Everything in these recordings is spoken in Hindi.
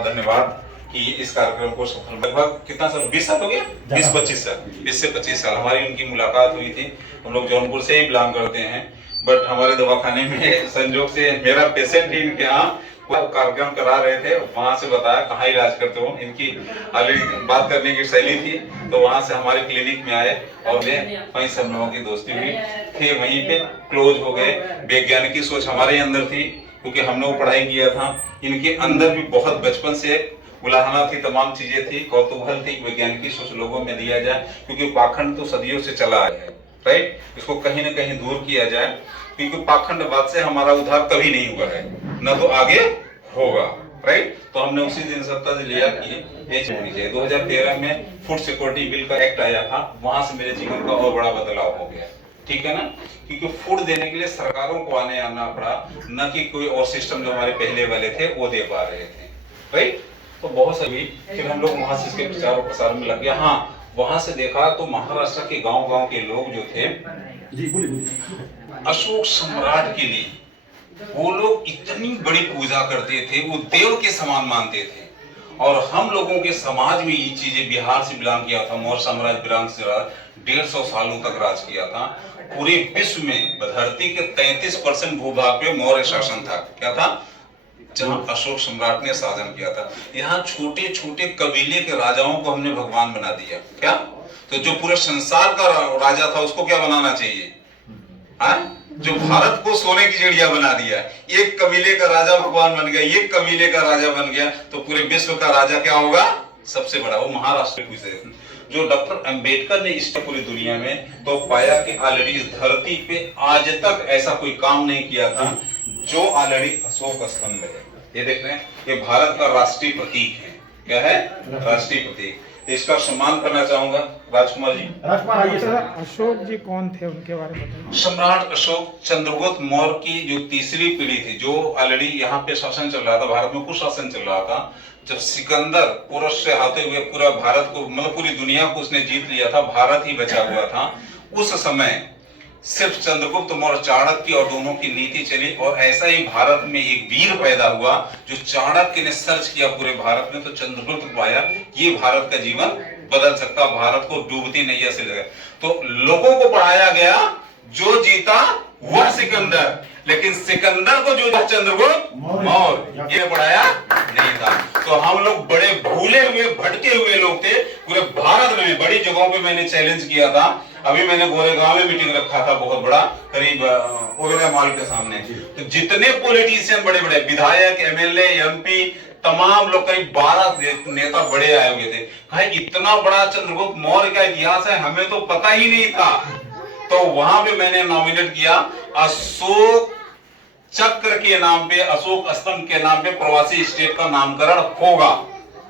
धन्यवाद कि इस कार्यक्रम को सफल लगभग कितना साल 20 साल हो गया 20-25 साल 20 से 25 साल हमारी उनकी मुलाकात हुई थी। हम लोग जौनपुर से ही बिलोंग करते हैं, बट हमारे दवाखाने में संजोग से मेरा पेशेंट ही इनके यहाँ कार्यक्रम करा रहे थे, वहां से बताया कहाँ इलाज करते हो। इनकी ऑलरेडी बात करने की शैली थी, तो वहां से हमारे क्लिनिक में आए और वे वहीं सब लोगों की दोस्ती हुई थे, वहीं पे क्लोज हो गए। वैज्ञानिक सोच हमारे अंदर थी क्योंकि हमने वो पढ़ाई किया था। इनके अंदर भी बहुत बचपन से उलाहना थी, तमाम चीजें थी, कौतूहल थी, वैज्ञानिक सोच लोगों में दिया जाए, क्योंकि पाखंड तो सदियों से चला आया है, राइट। इसको कहीं ना कहीं दूर किया जाए, क्योंकि पाखंडवाद से हमारा उद्धार कभी नहीं हुआ है, न तो आगे होगा, राइट। तो हमने उसी दिन सत्ता से लिया कि ये होनी चाहिए। 2013 में फूड सिक्योरिटी बिल का एक्ट आया था, वहां से मेरे जीवन का और बड़ा बदलाव हो गया, ठीक है ना। क्योंकि फूड देने के लिए सरकारों को आना पड़ा, न कि कोई और सिस्टम जो हमारे पहले वाले थे वो दे पा रहे थे, राइट। तो बहुत सभी फिर हम लोग वहां से इसके प्रचार और प्रसार में लग गया। हाँ, वहां से देखा तो महाराष्ट्र के गांव-गांव के लोग जो थे अशोक सम्राट के लिए वो लोग इतनी बड़ी पूजा करते थे, वो देव के समान मानते थे। और हम लोगों के समाज में ये चीजें, बिहार से बिलोंग किया था, मौर्य साम्राज्य बिलोंग से 150 सालों तक राज किया था। पूरे विश्व में धरती के 33% भूभाग पे मौर्य शासन था। क्या था? जहां अशोक सम्राट ने शासन किया था। यहाँ छोटे छोटे कबीले के राजाओं को हमने भगवान बना दिया। क्या? तो जो पूरे संसार का राजा था उसको क्या बनाना चाहिए? हाँ? जो भारत को सोने की चिड़िया बना दिया, एक कबीले का राजा भगवान बन गया, एक कबीले का राजा बन गया, तो पूरे विश्व का राजा क्या होगा? सबसे बड़ा। वो महाराष्ट्र में जो डॉक्टर अंबेडकर ने इस पूरी दुनिया में तो पाया कि ऑलरेडी इस धरती पे आज तक ऐसा कोई काम नहीं किया था जो ऑलरेडी अशोक स्तंभ है। ये देख रहे हैं, ये भारत का राष्ट्रीय प्रतीक है। क्या है? राष्ट्रीय प्रतीक। इसका सम्मान करना चाहूंगा राजकुमार जी। अशोक जी कौन थे, उनके बारे में बताइए। सम्राट अशोक चंद्रगुप्त मौर्य की जो तीसरी पीढ़ी थी, जो ऑलरेडी यहाँ पे शासन चल रहा था, भारत में कुछ शासन चल रहा था। जब सिकंदर पूरब से आते हुए पूरा भारत को, मतलब पूरी दुनिया को उसने जीत लिया था, भारत ही बचा हुआ था। उस समय सिर्फ चंद्रगुप्त मौर्य, चाणक्य और दोनों की नीति चली, और ऐसा ही भारत में एक वीर पैदा हुआ जो चाणक्य ने सर्च किया पूरे भारत में, तो चंद्रगुप्त पाया ये भारत का जीवन बदल सकता, भारत को डूबती नैया से लगा। तो लोगों को पढ़ाया गया जो जीता वह सिकंदर, लेकिन सिकंदर को जो चंद्रगुप्त मौर्य, ये पढ़ाया नहीं था। तो हम लोग बड़े भूले हुए, भटके हुए लोग थे पूरे भारत में। बड़ी जगहों पे मैंने चैलेंज किया था। अभी मैंने गोरेगांव में मीटिंग रखा था, बहुत बड़ा, करीब ओबेरॉय मॉल के सामने। तो जितने पॉलिटिशियन, बड़े बड़े विधायक, एमएलए, एमपी, तमाम लोग, करीब 12 नेता बड़े आए हुए थे। भाई इतना बड़ा चंद्रगुप्त मौर्य का इतिहास है, हमें तो पता ही नहीं था। तो वहां पे मैंने नॉमिनेट किया अशोक चक्र के नाम पे, अशोक स्तंभ के नाम पे प्रवासी स्टेट का नामकरण होगा।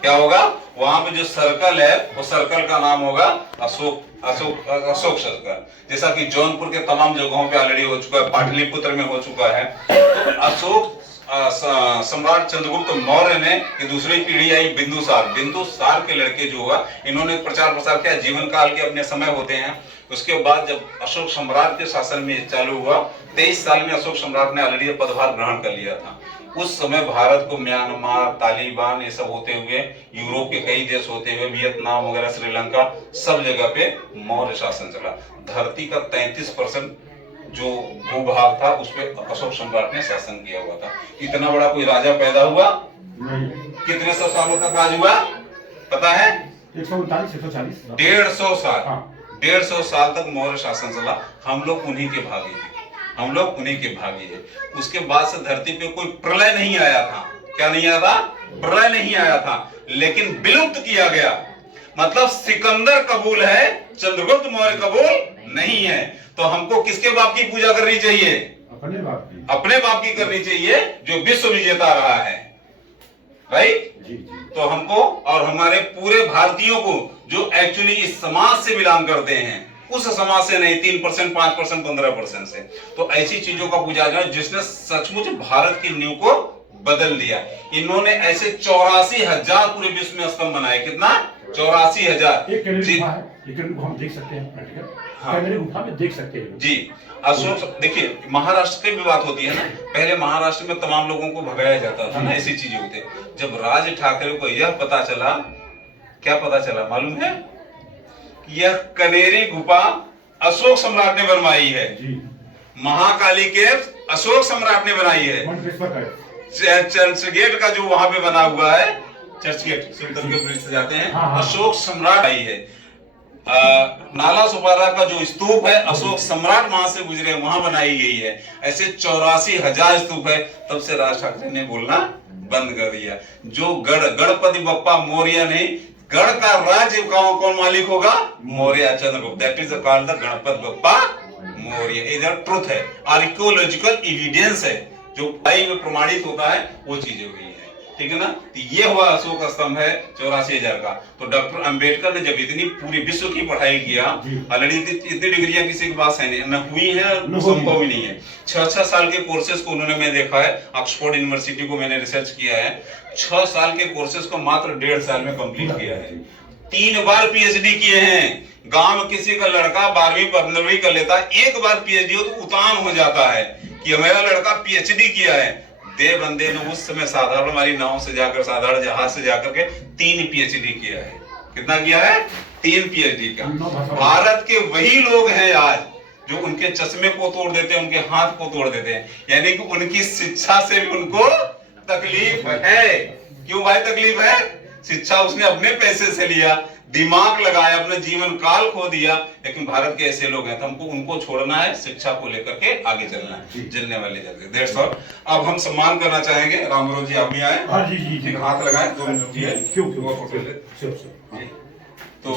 क्या होगा? वहां पे जो सर्कल है वो सर्कल का नाम होगा अशोक सर्कल। जैसा कि जौनपुर के तमाम जगहों पे ऑलरेडी हो चुका है, पाटलिपुत्र में हो चुका है। तो अशोक सम्राट चंद्रगुप्त मौर्य ने, ये दूसरी पीढ़ी आई बिंदुसार के लड़के जो हुआ, इन्होंने प्रचार प्रसार किया। जीवन काल के अपने समय होते हैं। उसके बाद जब अशोक सम्राट के शासन में चालू हुआ, 23 साल में अशोक सम्राट ने ऑलरेडी पदभार ग्रहण कर लिया था। उस समय भारत को म्यांमार, तालिबान, ये सब होते हुए, यूरोप के कई देश होते हुए, वियतनाम वगैरह, श्रीलंका, सब जगह पे मौर्य शासन चला। धरती का 33% जो भूभाग था उस पे अशोक सम्राट ने शासन किया हुआ था। इतना बड़ा कोई राजा पैदा हुआ? कितने सौ सालों तक राज हुआ पता है? 150 साल। 150 साल तक मौर्य शासन चला। हम लोग उन्हीं के भागी हैं, हम लोग उन्हीं के भागी है। उसके बाद से धरती पे कोई प्रलय नहीं आया था। क्या नहीं आया था? प्रलय नहीं आया था, लेकिन विलुप्त किया गया। मतलब सिकंदर कबूल है, चंद्रगुप्त मौर्य कबूल नहीं है। तो हमको किसके बाप की पूजा करनी चाहिए? अपने बाप की करनी चाहिए, जो विश्व विजेता रहा है, राइट। तो हमको और हमारे पूरे भारतीयों को, जो एक्चुअली इस समाज से बिलोंग करते हैं, उस समाज से नहीं, 3%, 5%, 15% से, तो ऐसी चीजों का पूजा जाए जिसने सचमुच भारत की नींव को बदल दिया। इन्होंने ऐसे 84,000 पूरे विश्व में स्तंभ बनाए। कितना? 84,000 एक कैमरे जी गुफा है, ये कैमरे गुफा हम देख सकते हैं प्रैक्टिकल। हाँ। कैमरे गुफा में देख सकते हैं। जी अशोक देखिए महाराष्ट्र की भी बात होती है ना, पहले महाराष्ट्र में तमाम लोगों को भगाया जाता था ना, ऐसी चीजें होती। जब राज ठाकरे को यह पता चला, क्या पता चला मालूम है, यह कनेरी गुफा अशोक सम्राट ने बनवाई है जी, महाकाली के अशोक सम्राट ने बनाई है। मंटेश्वर का चर्च गेट का जो वहां पे बना हुआ है, चर्च गेट सुल्तान के ब्रिज से जाते हैं, हाँ, हाँ। अशोक सम्राट आई है। नाला सुपारा का जो स्तूप है अशोक सम्राट वहां से गुजरे वहां बनाई गई है। ऐसे 84,000 स्तूप है। तब से राज ठाकरे ने बोलना बंद कर दिया। जो गणपति बप्पा मौर्य नहीं, गढ़ का राज्य कौन मालिक होगा, Maurya Chandragupta. That is called the Ganpati Bappa Maurya. इधर ट्रुथ है, आर्कियोलॉजिकल एविडेंस है, जो भाई में प्रमाणित होता है वो चीजें हुई है, ठीक है ना। तो ये हुआ अशोक स्तंभ है 84,000 का। तो डॉक्टर अंबेडकर ने जब इतनी पूरी विश्व की पढ़ाई किया, ऑलरेडी इतनी डिग्रियां किसी के पास है नहीं, न हुई है, संभव ही नहीं है। 6 साल के कोर्सेज को उन्होंने, मैं देखा है ऑक्सफोर्ड यूनिवर्सिटी को मैंने रिसर्च किया है, 6 साल के कोर्सेज को मात्र 1.5 साल में कंप्लीट किया है। 3 बार पीएचडी किए हैं। गांव में किसी का लड़का 12वीं 15वीं कर लेता है, एक बार पीएचडी हो तो उतान हो जाता है कि मेरा लड़का पीएचडी किया है। देव बंदे ने उस समय साधारण हमारी नाव से जाकर, साधारण जहाज से जाकर के 3 पीएचडी किया है। कितना किया है? 3 पीएचडी का। भारत के वही लोग हैं आज जो उनके चश्मे को तोड़ देते हैं, उनके हाथ को तोड़ देते हैं, यानी कि उनकी शिक्षा से भी उनको तकलीफ है। क्यों भाई तकलीफ है? शिक्षा उसने अपने पैसे से लिया, दिमाग लगाया, अपने जीवन काल खो दिया। लेकिन भारत के ऐसे लोग हैं तो हमको उनको छोड़ना है, शिक्षा को लेकर के आगे चलना है, जलने वाले जलते। That's all. अब हम सम्मान करना चाहेंगे, रामरोज जी आप भी आए। हाँ जी जी जी, हाथ लगाएं, 2 मिनट की है, क्यों वो फोटो ले। क्यों जी। तो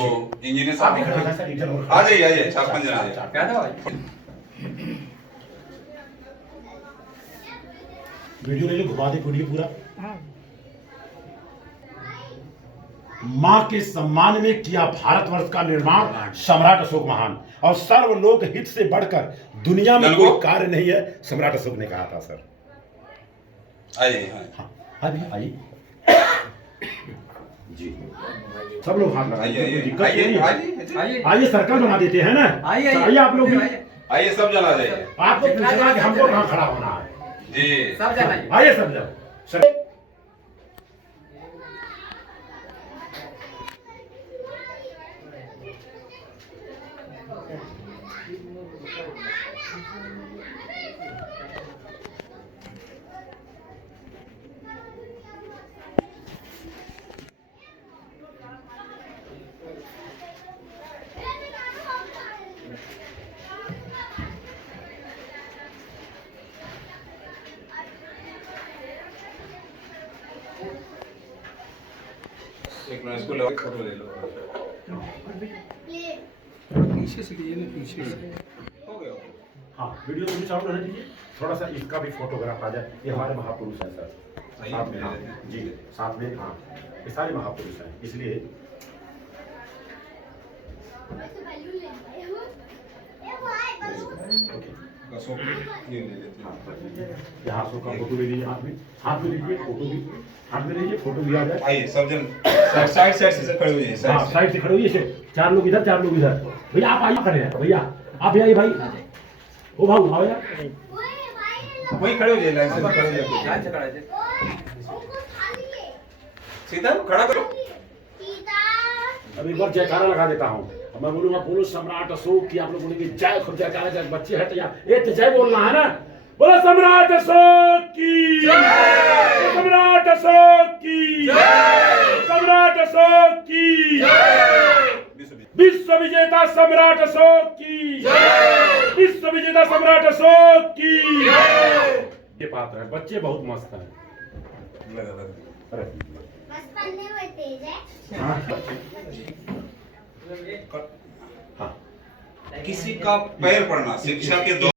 इंजीनियर साहब साहब आ जाइए, आइए, 4-5 जन आइए। वीडियो ले लो, घुमा दे वीडियो पूरा। हाँ मां के सम्मान में किया भारतवर्ष का निर्माण सम्राट अशोक महान, और सर्वलोक हित से बढ़कर दुनिया में कोई कार्य नहीं है, सम्राट अशोक ने कहा था सर। आइए। हाँ अभी आइए जी, सब लोग हाथ लगाइए, दिक्कत नहीं है। आइए सर्कल बना देते हैं ना, आइए आप लोग भी आइए, सब जन आ जाइए। आपको पूछना है कि हमको कहाँ खड़ा होना है जी, सब जन आइए, सब जन। एक मिनट, इसको लगा फोटो ले लो। पीछे से लीजिए ना, पीछे से। हो गया। हाँ वीडियो तो भी चालू रहने दीजिए, थोड़ा सा इसका भी फोटोग्राफ आ जाए। ये हमारे महापुरुष हैं सर, साथ में। हाँ जी, साथ में। हाँ ये सारे महापुरुष हैं, इसलिए अशोक ये ले लेते हैं। यहाँ अशोक का फोटो ले लीजिए, हाथ में लीजिए, फोटो भी हाथ में लीजिए, फोटो भी आ जाए। आइए सब जन साइड से खड़े हो जाइए। हाँ साइड से खड़े होइए, 4 लोग इधर 4 लोग इधर। भैया आप आइए, खड़े हैं भैया, आप आइए भाई, ओ भाऊ आओ यार, वहीं खड़े हो जाइए, लाइन से खड़े हो जाइए। सीधा खड़ा करो। अब एक बार जयकारा लगा देता हूँ, मैं बोलूंगा बोलो सम्राट अशोक की, आप लोग बोलेंगे जय, खुद जयकारा, जय बच्चे हैं तैयार, ये तो जय बोलना है ना। बोलो सम्राट अशोक की जय, सम्राट अशोक की जय, सम्राट अशोक की जय, विश्व विजेता सम्राट अशोक की जय, विश्व विजेता सम्राट अशोक की जय। ये पात्र है, बच्चे बहुत मस्त हैं। अरे किसी का पैर पड़ना शिक्षा के